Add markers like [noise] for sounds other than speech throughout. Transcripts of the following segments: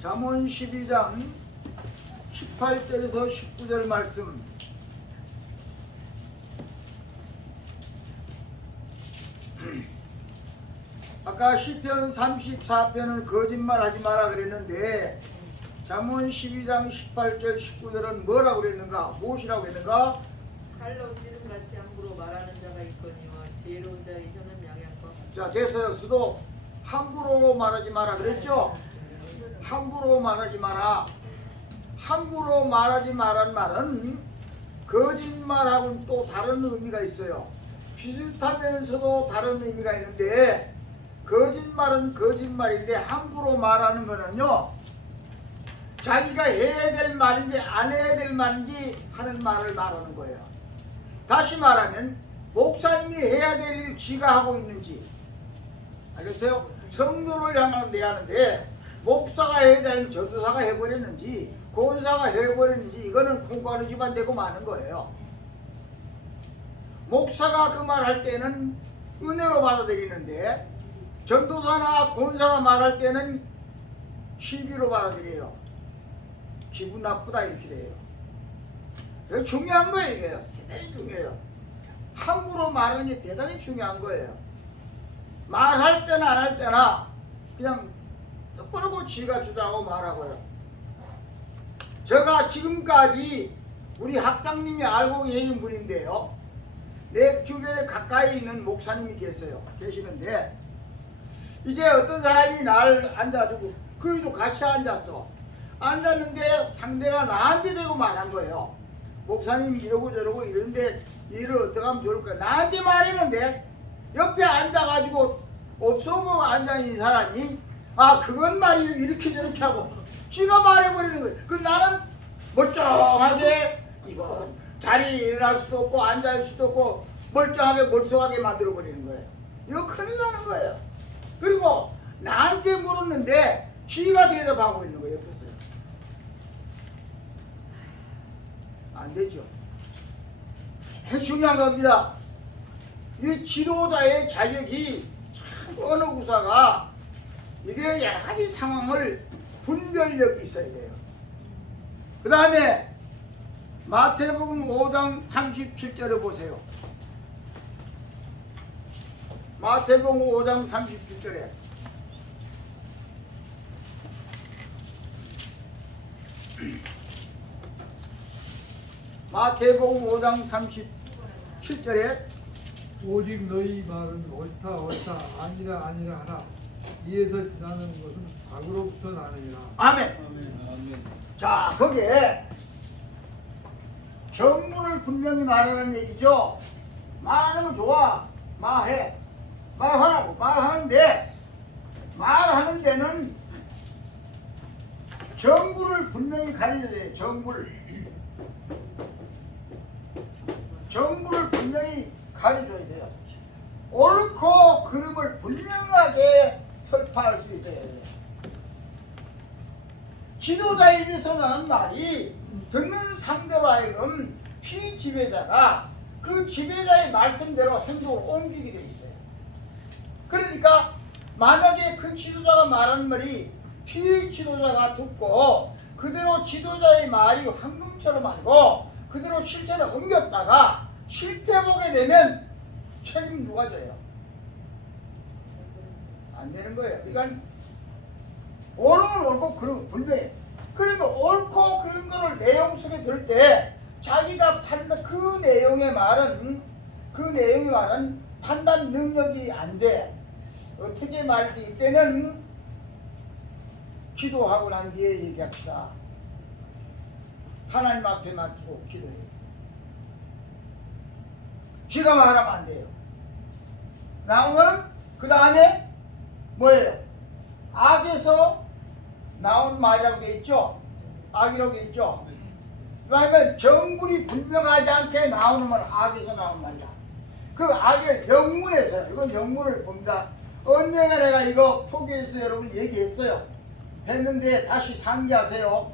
잠언 12장 18절에서 19절 말씀 [clears throat] 아까 시편 34편은 거짓말하지 마라 그랬는데 잠언 12장 18절 19절은 뭐라고 그랬는가? 무엇이라고 했는가? 칼로 찌른 같이 함부로 말하는 자가 있거니와 지혜로운 자의 혀는 양양과 자 됐어요 수도 함부로 말하지 마라 그랬죠? 함부로 말하지 마라. 함부로 말하지 마란 말은 거짓말하고는 또 다른 의미가 있어요. 비슷하면서도 다른 의미가 있는데 거짓말은 거짓말인데 함부로 말하는 거는요 자기가 해야 될 말인지 안 해야 될 말인지 하는 말을 말하는 거예요. 다시 말하면 목사님이 해야 될 일 지가 하고 있는지. 알겠어요? 성도를 향하는 데 하는데 목사가 해야 되는 전도사가 해버렸는지 권사가 해버렸는지 이거는 공관의지만 되고 마는 거예요. 목사가 그 말 할 때는 은혜로 받아들이는데 전도사나 권사가 말할 때는 시비로 받아들여요. 기분 나쁘다 이렇게 돼요. 중요한 거예요 이게요. 대단히 중요해요. 함부로 말하는 게 대단히 중요한 거예요. 말할 때나 안 할 때나 그냥 똑바로 지가 주장하고 말하고요. 제가 지금까지 우리 학장님이 알고 계시는 분인데요. 내 주변에 가까이 있는 목사님이 계세요. 계시는데 이제 어떤 사람이 나를 앉아주고 그이도 같이 앉았어. 앉았는데 상대가 나한테 대고 말한 거예요. 목사님 이러고 저러고 이런데 일을 어떻게 하면 좋을까? 나한테 말했는데 옆에 앉아가지고 없어보고 앉아 있는 사람이 아 그건 말이요 이렇게 저렇게 하고 쥐가 말해버리는 거예요. 그 나는 멀쩡하게 이거 자리에 일어날 수도 없고 앉아 있을 수도 없고 멀쩡하게 멀쩡하게 만들어 버리는 거예요. 이거 큰일 나는 거예요. 그리고 나한테 물었는데 쥐가 대답하고 있는 거예요 옆에서. 안 되죠. 대단히 중요한 겁니다. 이 지도자의 자격이 참 어느 구사가 이게 여러 가지 상황을 분별력이 있어야 돼요. 그 다음에 마태복음 5장 37절에 보세요. 마태복음 5장 37절에 [clears throat] 마태복음 5장 37절에 오직 너희 말은 옳다 옳다 아니라 아니라 하나 이에서 지나는 것은 악으로부터 나느니라 아멘. 자, 거기에 정문을 분명히 말하는 얘기죠. 말하는 거 좋아. 말해. 말하라고. 말하는데, 말하는 데는 정부를 분명히 가려야 돼요. 정부를. 정부를 분명히 가려줘야 돼요. 옳고 그름을 분명하게 설파할 수 있어야 돼요. 지도자의 입에서 나는 말이 듣는 상대로 하여금 피지배자가 그 지배자의 말씀대로 행동을 옮기게 돼 있어요. 그러니까 만약에 그 지도자가 말하는 말이 피지도자가 듣고 그대로 지도자의 말이 황금처럼 알고 그대로 실천에 옮겼다가 실패 보게 되면 책임 누가 져요? 안 되는 거예요. 그러니까 옳은 옳고 그런 분명해. 그러면 옳고 그런 거를 내용 속에 들 때 자기가 판단 그 내용의 말은 그 내용의 말은 판단 능력이 안 돼. 어떻게 말할지 이때는 기도하고 난 뒤에 얘기합시다. 하나님 앞에 맡기고 기도해. 쥐가 말하면 안 돼요. 나오면 그 다음에 뭐예요? 악에서 나온 말이라고 돼 있죠? 악이라고 돼 있죠? 왜냐하면 정물이 분명하지 않게 나오는 건 악에서 나온 말이야. 그 악의 영문에서 이건 영문을 봅니다. 언젠가 내가 이거 포기해서 여러분 얘기했어요. 했는데 다시 상기하세요.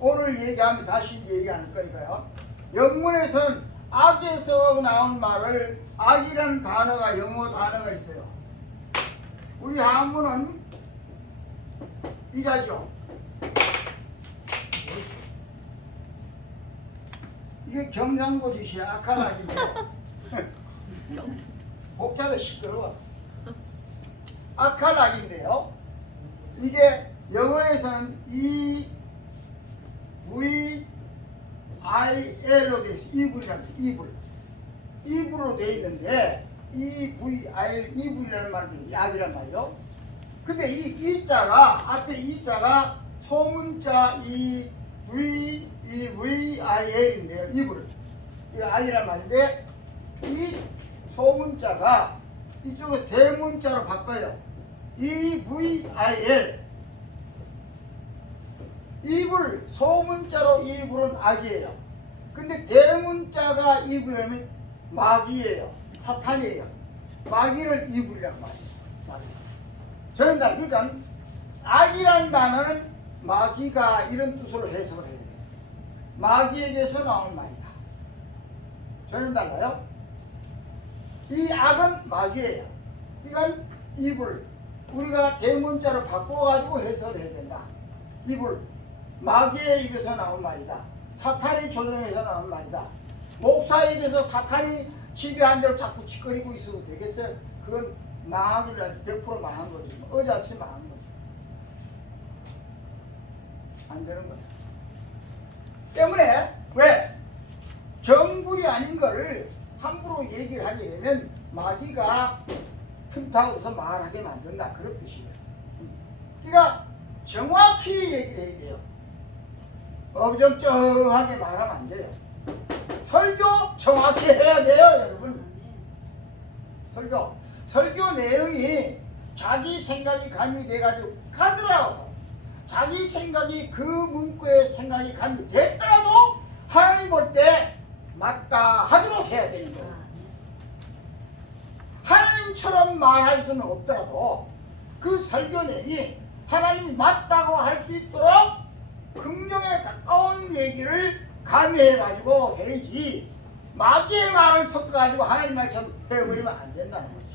오늘 얘기하면 다시 얘기 안 할 거니까요. 영문에서는 악에서 나온 말을 악이라는 단어가 영어 단어가 있어요. 우리 한문은 이자죠. 이게 경상도지시 아카락인데 [laughs] 복잡해 시끄러워. 아카락인데요. 이게 영어에서는 이 V I L로 돼 있어. 이불이란 이불. 이불로 돼 있는데 E V I L 이불이라는 말이 약이란 말이요 근데 이 이자가 앞에 이자가 소문자 이 V 이 V I L인데요 이불 이 I란 말인데 이 소문자가 이쪽에 대문자로 바꿔요 이 V I L 이불 소문자로 이불은 악이에요. 근데 대문자가 이불이면 마귀예요. 사탄이에요. 마귀를 이불이란 말이에요. 저는 다 그러니까 악이란 단어는 마귀가 이런 뜻으로 해석을 해야 돼요. 마귀에게서 나온 말이다. 저는 달라요. 이 악은 마귀예요. 그러니까 이불 우리가 대문자로 바꿔가지고 해석을 해야 된다. 이불 마귀의 입에서 나온 말이다. 사탄이 조종해서 나온 말이다. 목사에 대해서 사탄이 지배한 대로 자꾸 짓거리고 있어도 되겠어요? 그건 망하기를 아주 100% 망한 거지. 어제 아침에 망한 거지. 안 되는 거야. 때문에 왜? 정불이 아닌 거를 함부로 얘기를 하게 되면 마귀가 틈타고서 말하게 만든다. 그런 뜻이에요. 그러니까 정확히 얘기를 해야 돼요. 어정쩡하게 말하면 안 돼요. 설교 정확히 해야 돼요, 여러분. 설교. 설교 내용이 자기 생각이 가미돼 가지고 가더라도 자기 생각이 그 문구의 생각이 가미됐더라도 하나님 볼 때 맞다 하도록 해야 되는 거예요. 하나님처럼 말할 수는 없더라도 그 설교 내용이 하나님이 맞다고 할 수 있도록 긍정에 가까운 얘기를 가미해가지고 해야지 마귀의 말을 섞어가지고 하나님 말처럼 해버리면 안 된다는 거죠.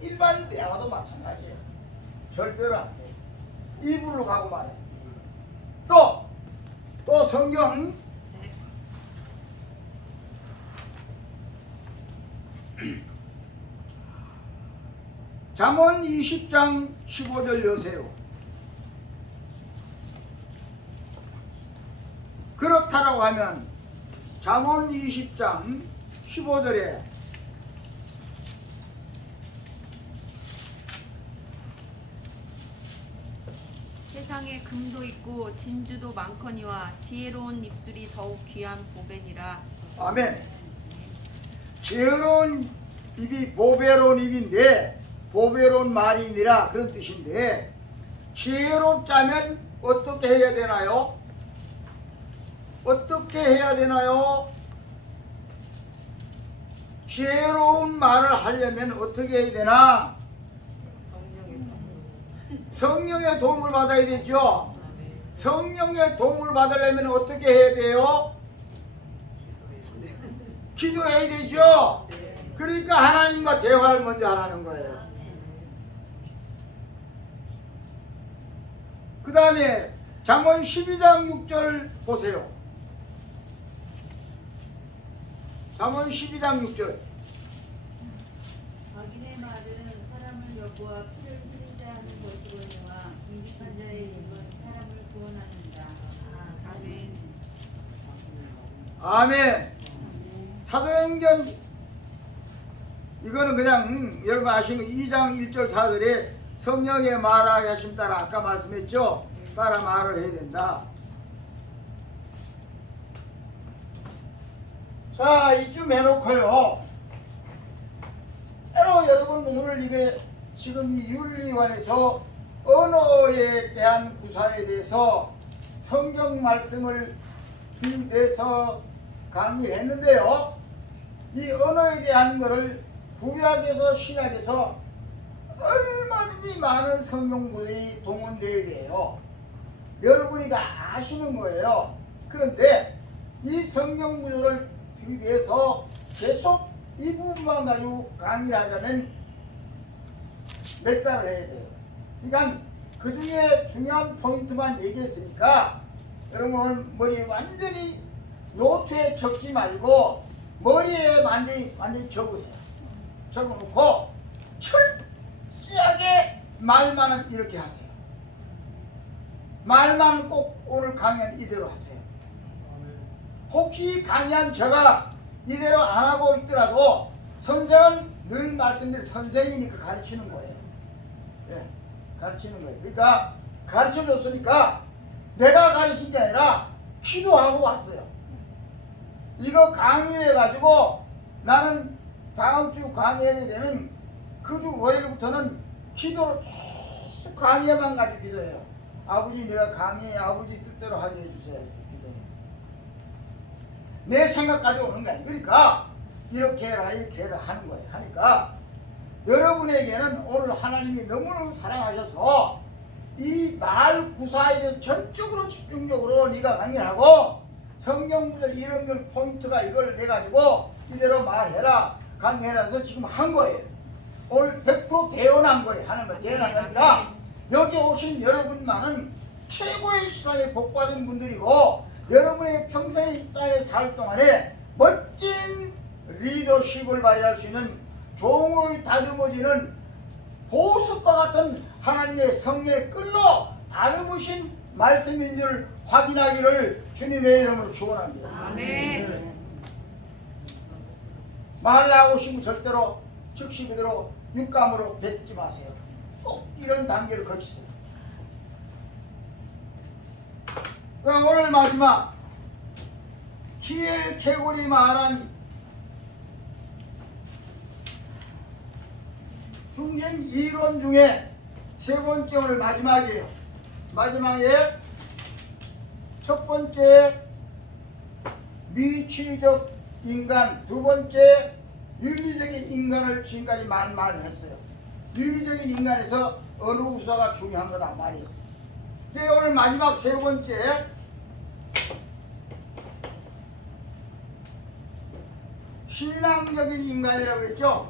일반 대화도 마찬가지예요. 절대로 안 돼. 입으로 가고 말해. 또, 또 성경 [clears throat] 잠언 20장 15절 여세요. 그렇다라고 하면 잠언 20장 15절에 세상에 금도 있고 진주도 많거니와 지혜로운 입술이 더욱 귀한 보배니라. 아멘. 지혜로운 입이 보배로운 입인데 보배로운 말이니라 그런 뜻인데 지혜롭자면 어떻게 해야 되나요? 어떻게 해야 되나요? 지혜로운 말을 하려면 어떻게 해야 되나? 성령의 도움을 받아야 되죠. 성령의 도움을 받으려면 어떻게 해야 돼요? 기도해야 되죠. 그러니까 하나님과 대화를 먼저 하라는 거예요. 그 다음에 잠언 12장 6절 보세요. 잠언 12장 6절. 자기네 말은 사람을 여보와 피를 흘리자 하는 것이거니와 인직한 자의 입은 사람을 구원하는다. 아멘. 아멘. 사도행전 이거는 그냥 음, 여러분 아시는 2장 1절 4절에 성령의 말하게 하심 따라 아까 말씀했죠. 따라 말을 해야 된다. 자 이쯤 해놓고요. 때로 여러분 오늘 이게 지금 이 윤리관에서 언어에 대한 구사에 대해서 성경 말씀을 들이대서 강의를 했는데요. 이 언어에 대한 것을 구약에서 신약에서 얼마든지 많은 성경구들이 동원되어야 돼요. 여러분이 다 아시는 거예요. 그런데 이 성경 구조를 들이대서 계속 이 부분만 가지고 강의를 하자면 몇 달을 해야 돼요. 그러니까 그 중에 중요한 포인트만 얘기했으니까 여러분 머리에 완전히 노트에 적지 말고 머리에 완전히 완전히 적으세요. 적어놓고 철저하게 말만은 이렇게 하세요. 말만 꼭 오늘 강연 이대로 하세요. 혹시 강연 제가 이대로 안 하고 있더라도 선생은 늘 말씀드린 선생이니까 가르치는 거예요. 예, 가르치는 거예요. 그러니까 가르쳐 줬으니까 내가 가르친 게 아니라 기도하고 왔어요. 이거 강의해가지고 나는 다음 주 강의하게 되면 그 주 월요일부터는 기도를 계속 강의만 가지고 기도해요. 아버지 내가 강의 아버지 뜻대로 하게 해주세요. 내 생각까지 오는 거야. 그러니까 이렇게 해라 이렇게 해라 하는 거예요. 하니까 여러분에게는 오늘 하나님이 너무너무 사랑하셔서 이 말 구사에 대해서 전적으로 집중적으로 네가 강의하고 성경 구절 이런 걸 포인트가 이걸 내 가지고 이대로 말해라 강의해라 해서 지금 한 거예요. 오늘 100% 대언한 거예요. 하나님을 대언한 거니까 여기 오신 여러분만은 최고의 시상에 복받은 분들이고 여러분의 평생에 이 땅에 살 동안에 멋진 리더십을 발휘할 수 있는 종으로 다듬어지는 보석과 같은 하나님의 성령의 끌로 다듬으신 말씀인 줄 확인하기를 주님의 이름으로 축원합니다. 아멘. 말 나오시면 절대로 즉시 그대로 육감으로 뱉지 마세요. 꼭 이런 단계를 거치세요. 오늘 마지막 히엘 케골이 말한 중심 이론 중에 세 번째 오늘 마지막이에요. 마지막에 첫 번째 미취적 인간, 두 번째 윤리적인 인간을 지금까지 말, 말했어요. 윤리적인 인간에서 어느 우사가 중요한 거다 말했어요. 근데 오늘 마지막 세 번째 신앙적인 인간이라고 그랬죠?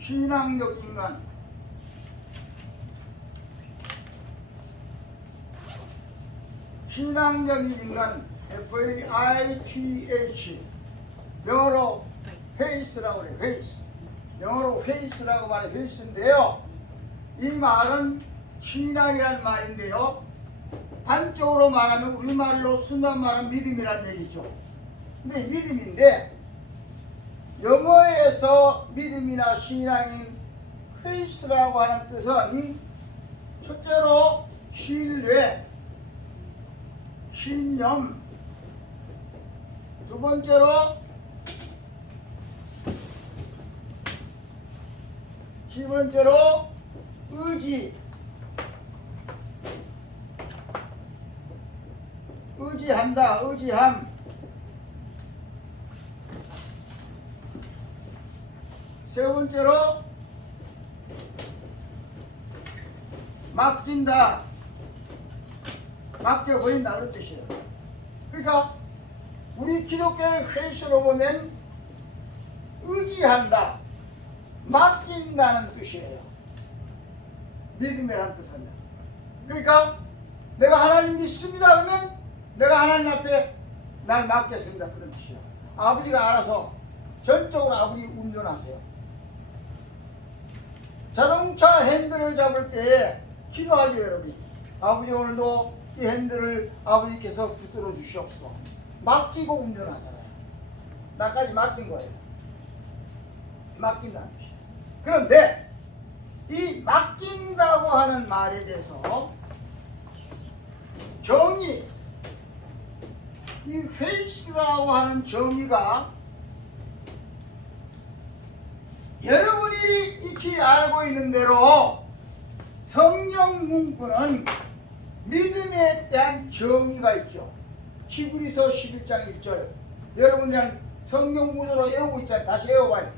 신앙적 인간. 신앙적인 인간 F-A-I-T-H 영어로 페이스라고 그래요. 페이스. 영어로 페이스라고 말해 페이스인데요. 이 말은 신앙이란 말인데요. 단적으로 말하면 우리말로 순한 말은 믿음이란 얘기죠. 근데 믿음인데 영어에서 믿음이나 신앙인 페이스라고 하는 뜻은 첫째로 신뢰, 신념, 두 번째로 세 번째로 의지, 의지한다, 의지함. 세 번째로 맡긴다. 맡겨버린다 그런 뜻이에요. 그러니까 우리 기독교의 회시로 보면 의지한다. 맡긴다는 뜻이에요. 믿음이라는 뜻은. 그러니까 내가 하나님 믿습니다 그러면 내가 하나님 앞에 날 맡겼습니다 그런 뜻이에요. 아버지가 알아서 전적으로 아버지 운전하세요. 자동차 핸들을 잡을 때 기도하죠 여러분. 아버지 오늘도 이 핸들을 아버지께서 붙들어 주시옵소서. 맡기고 운전하잖아요. 나까지 맡긴 거예요. 맡긴다는 뜻이에요. 그런데 이 맡긴다고 하는 말에 대해서 정의, 이 페이스라고 하는 정의가 여러분이 익히 알고 있는 대로 성령 문구는 믿음에 대한 정의가 있죠. 히브리서 11장 1절. 여러분이 성경 문으로 외우고 있잖아요. 다시 외워봐요.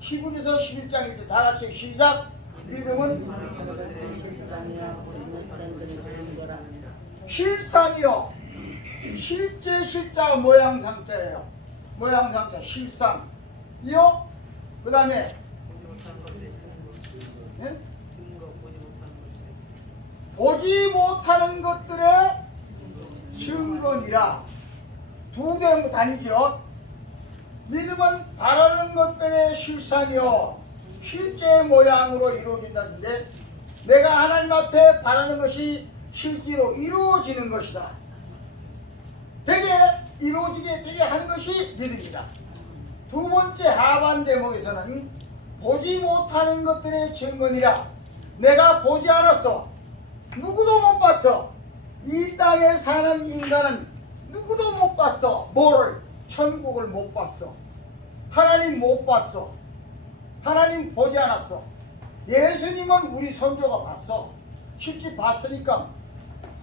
히브리서 11장 1절 다 같이 시작. 믿음은 실상이요. 실제 실자 모양 상자예요. 모양 상자 실상. 이요. 그 다음에 예? 보지 못하는 것들의 증거니라 두 대목 다니죠. 믿음은 바라는 것들의 실상이요 실제 모양으로 이루어진다는데 내가 하나님 앞에 바라는 것이 실제로 이루어지는 것이다. 되게 이루어지게 되게 하는 것이 믿음이다. 두 번째 하반 대목에서는 보지 못하는 것들의 증거니라. 내가 보지 않았어. 누구도 못 봤어. 이 땅에 사는 인간은 누구도 못 봤어. 뭐를 천국을 못 봤어. 하나님 못 봤어. 하나님 보지 않았어. 예수님은 우리 선조가 봤어. 실제 봤으니까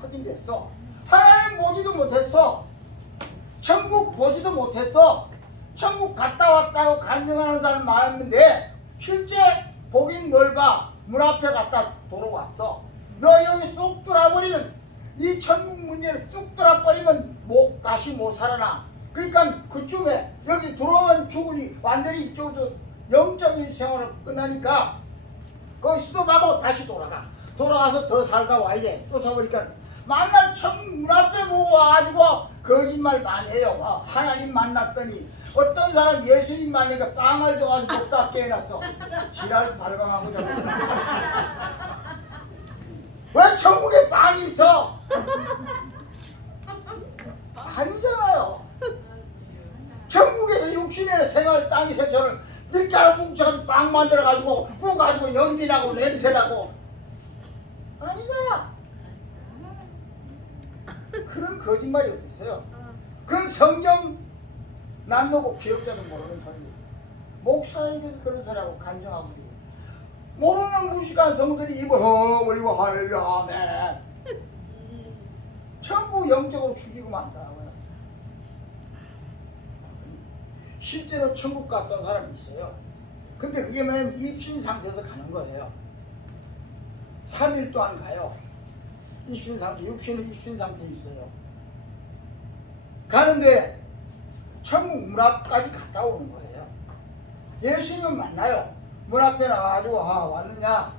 확인됐어. 하나님 보지도 못했어 천국 보지도 못했어. 천국 갔다 왔다고 간증하는 사람 많았는데 실제 보긴 뭘 봐. 문 앞에 갔다 돌아왔어. 너 여기 쏙 돌아버리면 이 천국 문제를 뚝 돌아버리면 못 다시 못 살아나. 그러니까 그쯤에 여기 들어오면 죽으니 완전히 이쪽으로 영적인 생활을 끝나니까 거기 수도하고 다시 돌아가. 돌아가서 더 살다 와야 돼. 쫓아보니까 만날 천문 앞에 보고 와가지고 거짓말 많이 해요. 아, 하나님 만났더니 어떤 사람 예수님 만나니까 빵을 줘가지고 먹다 깨어났어. 지랄 발광하고 자고. 왜 천국에 빵이 있어? 아니잖아요. 천국에서 육신의 생활 땅이 새처럼 밀가루 뭉쳐서 빵 만들어가지고 구워가지고 연기나고 냄새나고 아니잖아. 그런 거짓말이 어디 있어요? 그건 성경 난놓고 기억자도 모르는 소리. 목사에 대해서 그런 소리하고 간증하고. 모르는 무식한 성들이 입을 허 벌리고 할렐루야 아멘. 전부 영적으로 죽이고 만다고요. 실제로 천국 갔던 사람이 있어요. 근데 그게 뭐냐면 입신 상태에서 가는 거예요. 3일 동안 가요. 입신 상태, 육신은 입신 상태에 있어요. 가는데 천국 문 앞까지 갔다 오는 거예요. 예수님은 만나요. 문 앞에 나와가지고 아 왔느냐?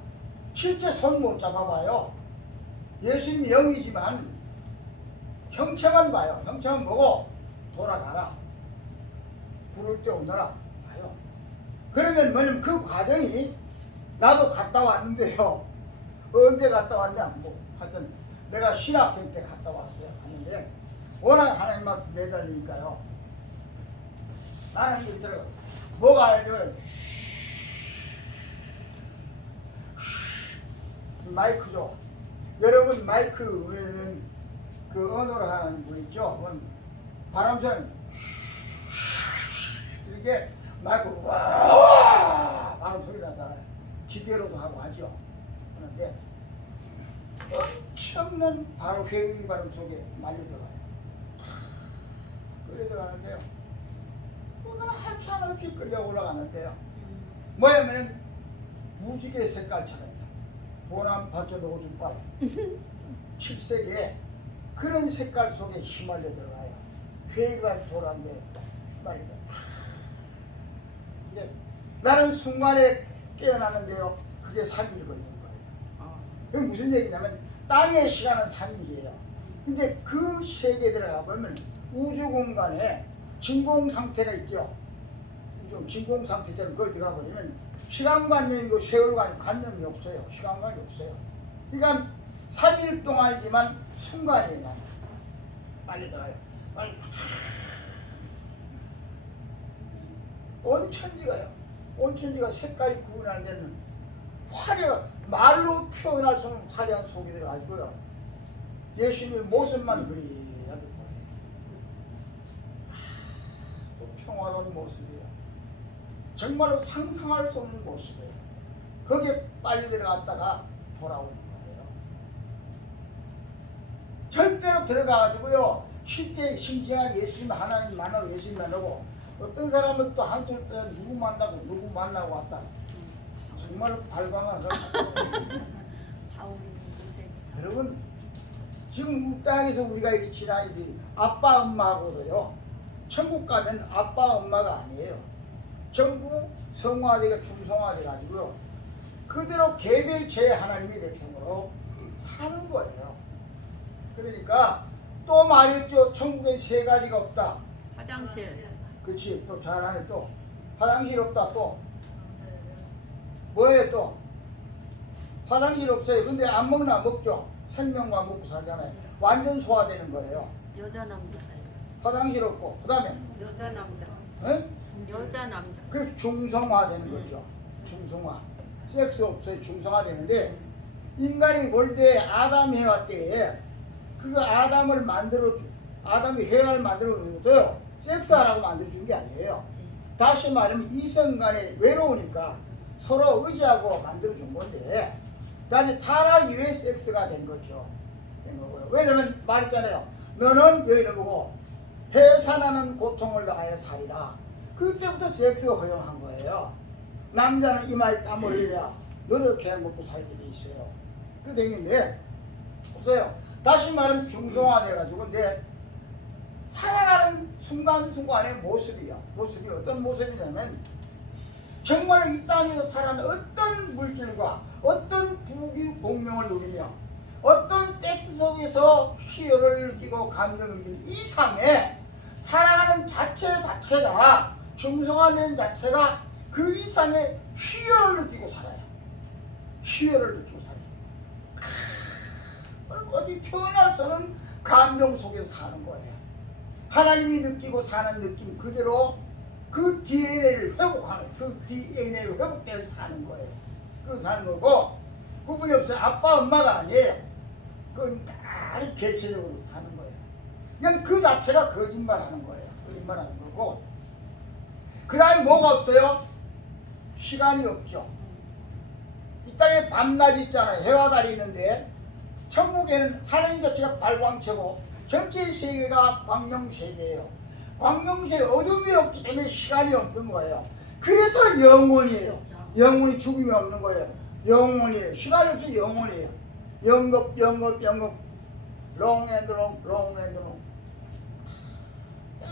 실제 손 못 잡아봐요. 예수님이 영이지만 형체만 봐요. 형체만 보고 돌아가라. 부를 때 오너라. 봐요. 그러면 뭐냐면 그 과정이 나도 갔다 왔는데요. [laughs] 언제 갔다 왔냐? 뭐 하여튼 내가 신학생 때 갔다 왔어요. 갔는데 워낙 하나님 앞에 매달리니까요. 나는 이렇게 들어 뭐가 해야 되면 마이크죠. 여러분 마이크 우리는 그 언어로 하는 거 있죠. 바람처럼 이렇게 마이크 와 바람 소리 나잖아요. 기계로도 하고 하죠. 그런데 엄청난 바로 회의 바람 속에 말려 들어가요. 끌려 들어가는데요. 그거는 한참 없이 끌려 올라가는데요. 뭐냐면 무지개 색깔처럼요. 보람 받쳐 오줌바람. [laughs] 칠색에 그런 색깔 속에 휘말려 들어가요. 회의가 돌았는데 말이죠. 이제 나는 순간에 깨어나는데요. 그게 3일 걸린 거예요. 아, 그게 무슨 얘기냐면 땅의 시간은 3일이에요. 근데 그 세계에 들어가 보면 우주 공간에 진공 상태가 있죠. 좀 진공 상태처럼 거기 들어가 버리면 시간관념이고 세월관 관념이 없어요. 시간관이 없어요. 그러니까 3일 동안이지만 순간이에요. 나는. 빨리 들어가요. 빨리. 온천지가요. 온천지가 색깔이 구분할 때는 화려 말로 표현할 수 없는 화려한 속이 들어가지고요. 예수님의 모습만 그리야 된다. 또 평화로운 모습이에요. 정말로 상상할 수 없는 모습이에요. 거기에 빨리 들어갔다가 돌아오는 거예요. 절대로 들어가가지고요. 실제 신지한 예수님 하나님 만나고 예수님 만나고 어떤 사람은 또 한쪽 때 누구 만나고 누구 만나고 왔다. 정말로 거. [laughs] 바울이 요새 여러분 지금 이 땅에서 우리가 이렇게 지나니 아빠 엄마하고도요 천국 가면 아빠 엄마가 아니에요 전부 성화되가 중성화돼 가지고요 그대로 개별체 하나님의 백성으로 사는 거예요. 그러니까 또 말했죠. 천국에 세 가지가 없다. 화장실, 그렇지. 또 잘하네 또. 화장실 없다 또. 뭐예요 또? 화장실 없어요. 근데 안 먹나 먹죠. 생명만 먹고 살잖아요. 완전 소화되는 거예요. 여자 남자, 화장실 없고 그다음에 여자 남자, 응? 여자 남자. 그 중성화 되는 거죠. 중성화. 섹스 없어요. 중성화 되는데 인간이 원래 아담 해와 때에 그 아담을 만들어 아담이 해와를 만들어 줘도요. 섹스하라고 만들어 준 게 아니에요. 다시 말하면 이성 간에 외로우니까 서로 의지하고 만들어 준 건데 타락 이후에 섹스가 된 거죠. 왜냐면 말했잖아요. 너는 여인을 보고 해산하는 고통을 당하여 살이라. 그때부터 섹스가 허용한 거예요. 남자는 이마에 땀 흘리랴 노력해 먹고 살게 돼 있어요. 그 되겠는데 없어요. 다시 말하면 중성화돼가지고 근데 살아가는 순간순간의 모습이요. 모습이 어떤 모습이냐면 정말 이 땅에서 살아가는 어떤 물질과 어떤 부귀 공명을 누리며 어떤 섹스 속에서 희열을 느끼고 감정을 느끼는 이상의 살아가는 자체 자체가 중성화된 자체가 그 이상의 희열을 느끼고 살아요. 희열을 느끼고 살아요. 크, 어디 표현할 수 없는 감정 속에서 사는 거예요. 하나님이 느끼고 사는 느낌 그대로 그 DNA를 회복하는 그 DNA를 회복돼서 사는 거예요. 그 사는 거고 구분이 없어요. 아빠 엄마가 아니에요. 그건 아주 개체적으로 사는 거예요. 그냥 그 자체가 거짓말하는 거예요. 거짓말하는 거고 그 다음에 뭐가 없어요? 시간이 없죠. 이 땅에 밤낮이 있잖아요. 해와 달이 있는데 천국에는 하나님 자체가 발광체고 전체 세계가 광명 세계예요. 광명 세계 어둠이 없기 때문에 시간이 없는 거예요. 그래서 영원이에요. 영원히 죽음이 없는 거예요. 영원이에요. 시간이 없이 영원이에요. 영겁, 영겁, 영겁. 롱 앤드 롱, 롱 앤드 롱.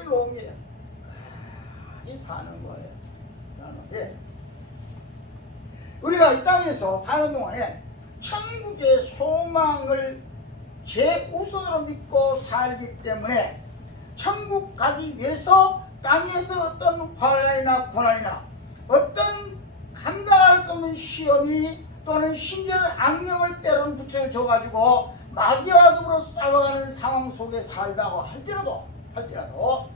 롱이에요. 이 사는 거예요. 사는데 우리가 이 땅에서 사는 동안에 천국의 소망을 제 우선으로 믿고 살기 때문에 천국 가기 위해서 땅에서 어떤 환란이나 고난이나 어떤 감당할 수 없는 시험이 또는 심지어는 악령을 때론 붙여줘가지고 마귀와 더불어 싸워가는 상황 속에 살다고 할지라도 할지라도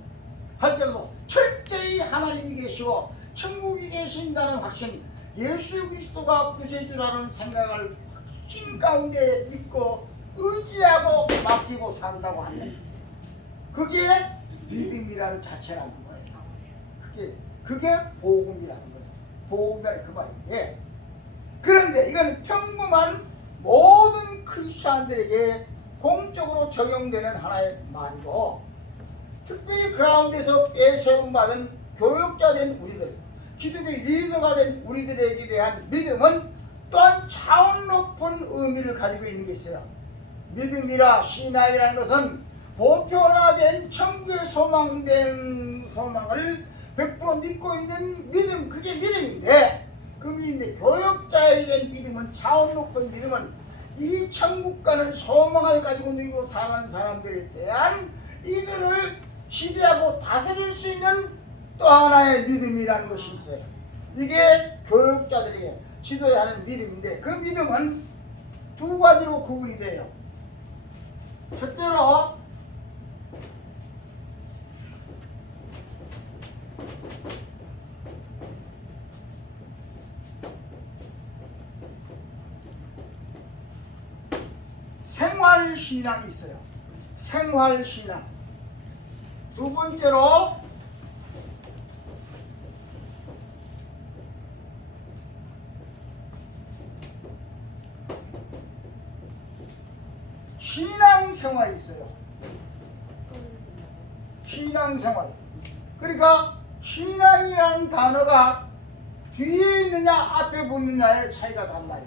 할지라도 철저히 하나님이 계시고 천국이 계신다는 확신 예수 그리스도가 구세주라는 생각을 확신 가운데 믿고 의지하고 맡기고 산다고 하면 그게 믿음이라는 자체라는 거예요. 그게 그게 복음이라는 거예요. 복음이라는 그 말인데 그런데 이건 평범한 모든 크리스천들에게 공적으로 적용되는 하나의 말이고 특별히 그 가운데서 빼세움 받은 교육자 된 우리들 기독의 리더가 된 우리들에게 대한 믿음은 또한 차원 높은 의미를 가지고 있는 게 있어요. 믿음이라 신앙이라는 것은 보편화된 천국의 소망된 소망을 100% 믿고 있는 믿음 그게 믿음인데 그 믿음인데 교역자에 대한 믿음은 차원 높은 믿음은 이 천국 가는 소망을 가지고 누리고 사는 사람들에 대한 이들을 지배하고 다스릴 수 있는 또 하나의 믿음이라는 것이 있어요. 이게 교육자들에게 지도해야 하는 믿음인데 그 믿음은 두 가지로 구분이 돼요. 첫째로 생활 신앙이 있어요. 생활 신앙. 두 번째로 신앙 생활이 있어요. 신앙 생활. 그러니까 신앙이라는 단어가 뒤에 있느냐 앞에 붙느냐의 차이가 달라요.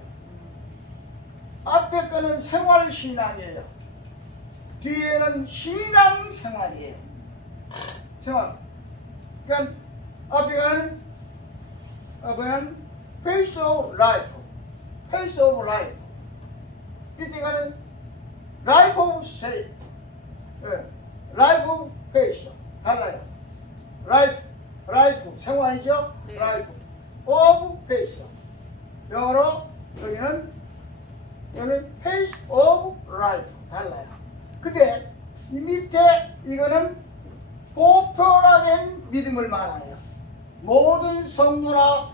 앞에 거는 생활 신앙이에요. 뒤에는 신앙 생활이에요. 생활. 그러니까 앞에 거는 앞에는 face of life. 페이스 오브 라이프 이때 가는 라이프 오브 셀 예, 라이프 오브 페이스 달라요 라이프 라이프 생활이죠 네. 라이프 오브 페이스 영어로 여기는 여기는 페이스 오브 라이프 달라요 근데 이 밑에 이거는 보편화된 믿음을 말하네요 모든 성도나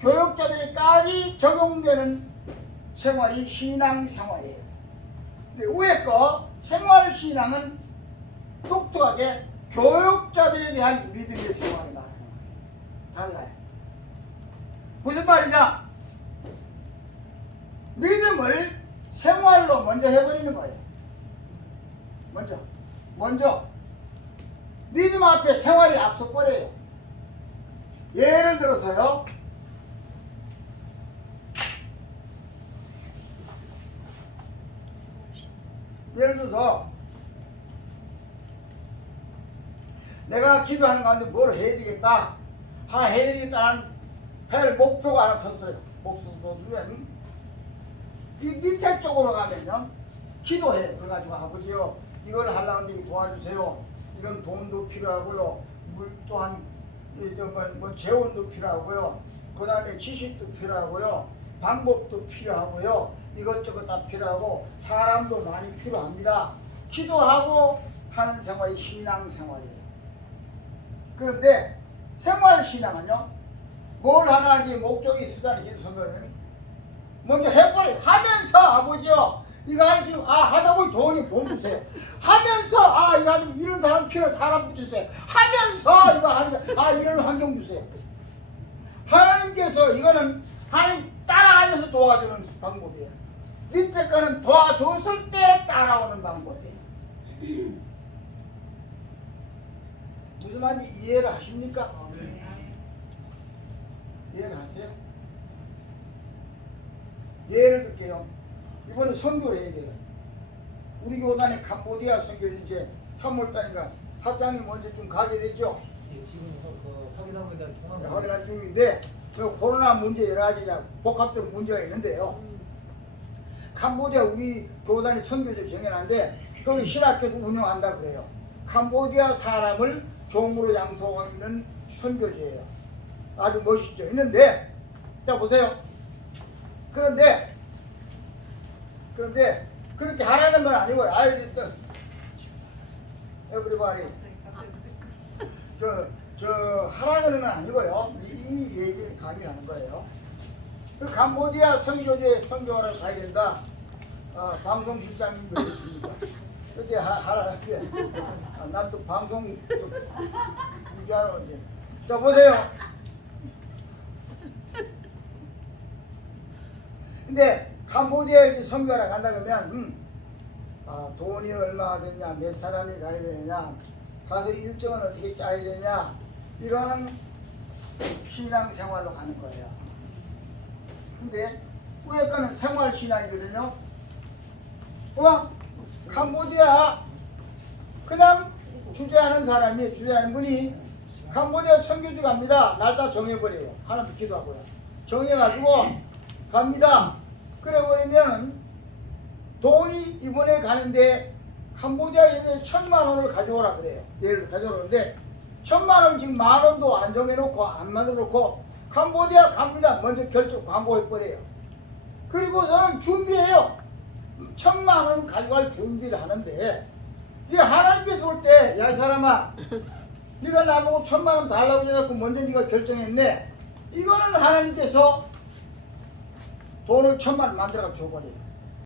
교육자들에까지 적용되는 생활이 신앙 생활이에요. 근데 위에 거 생활 신앙은 독특하게 교육자들에 대한 믿음의 거예요. 달라요. 무슨 말이냐? 믿음을 생활로 먼저 해버리는 거예요. 먼저, 먼저 믿음 앞에 생활이 앞서버려요. 예를 들어서요. 예를 들어서 내가 기도하는 가운데 뭘 해야 되겠다. 다 해야 되겠다는 할 목표가 하나 섰어요. 쏘면 이 밑에 쪽으로 가면요. 기도해. 그래가지고 아버지요. 이걸 하려는데 도와주세요. 이건 돈도 필요하고요. 물 또한 이뭐 뭐 재원도 필요하고요. 그 다음에 지식도 필요하고요. 방법도 필요하고요. 이것저것 다 필요하고 사람도 많이 필요합니다. 기도하고 하는 생활이 신앙 생활이에요. 그런데 생활 신앙은요. 뭘 하나지 목적이 수단이 있으면 먼저 해버려. 하면서 아버지요 이거 지금 아 하다 보니 돈이 돈 주세요. 하면서 아 이거 아니 이런 사람 필요 사람 주세요. 하면서 이거 하는 아 이런 환경 주세요. 하나님께서 이거는 하나님 따라하면서 도와주는 방법이에요. 밑에 거는 도와줬을 때 따라오는 방법이에요 무슨 말인지 이해를 하십니까? 이해를 하세요? 예를 들게요. 이번에 선교를 해야 돼요. 우리 교단에 캄보디아 선교를 이제 3월달인가 학장님 먼저 좀 가게 되죠. 예, 지금 그, 그 확인하고 있는 네, 확인할 중인데 저 코로나 문제 여러 가지 복합적인 문제가 있는데요. 캄보디아 우리 교단이 선교를 정해놨는데 거기 신학교도 운영한다 그래요. 캄보디아 사람을 종으로 양성하는 선교제예요. 아주 멋있죠. 있는데 자 보세요. 그런데 그런데 그렇게 하라는 건 아니고요. 아유 일단 에브리바디 저, 저 하라는 건 아니고요. 이 얘기를 강의하는 거예요. 그 캄보디아 선교제 선교하러 가야 된다. 어, 방송실장님 그랬습니다. 그때 하, 하라 게 아, 난또 방송 부자로 이제 자 보세요. 근데 캄보디아에 선교하러 간다 그러면 음, 아, 돈이 얼마가 되냐, 몇 사람이 가야 되냐, 가서 일정은 어떻게 짜야 되냐, 이거는 신앙생활로 가는 거예요. 근데 거는 생활신앙이거든요. 어? 캄보디아 그냥 주재하는 사람이 주재하는 분이 캄보디아 선교지 갑니다. 날짜 정해버려요. 하나님 기도하고요. 정해가지고 갑니다. 그래버리면 돈이 이번에 가는데 캄보디아에 천만 원을 가져오라 그래요. 예를 가져오는데 천만 원 지금 만 원도 안 정해놓고 안 만들어놓고 캄보디아 갑니다. 먼저 결정 광고해버려요. 그리고서는 준비해요. 천만 원 가져갈 준비를 하는데 이게 하나님께서 볼 때 야 이 사람아 네가 나보고 천만 원 달라고 해갖고 먼저 네가 결정했네. 이거는 하나님께서 돈을 천만 원 만들어가 줘버려요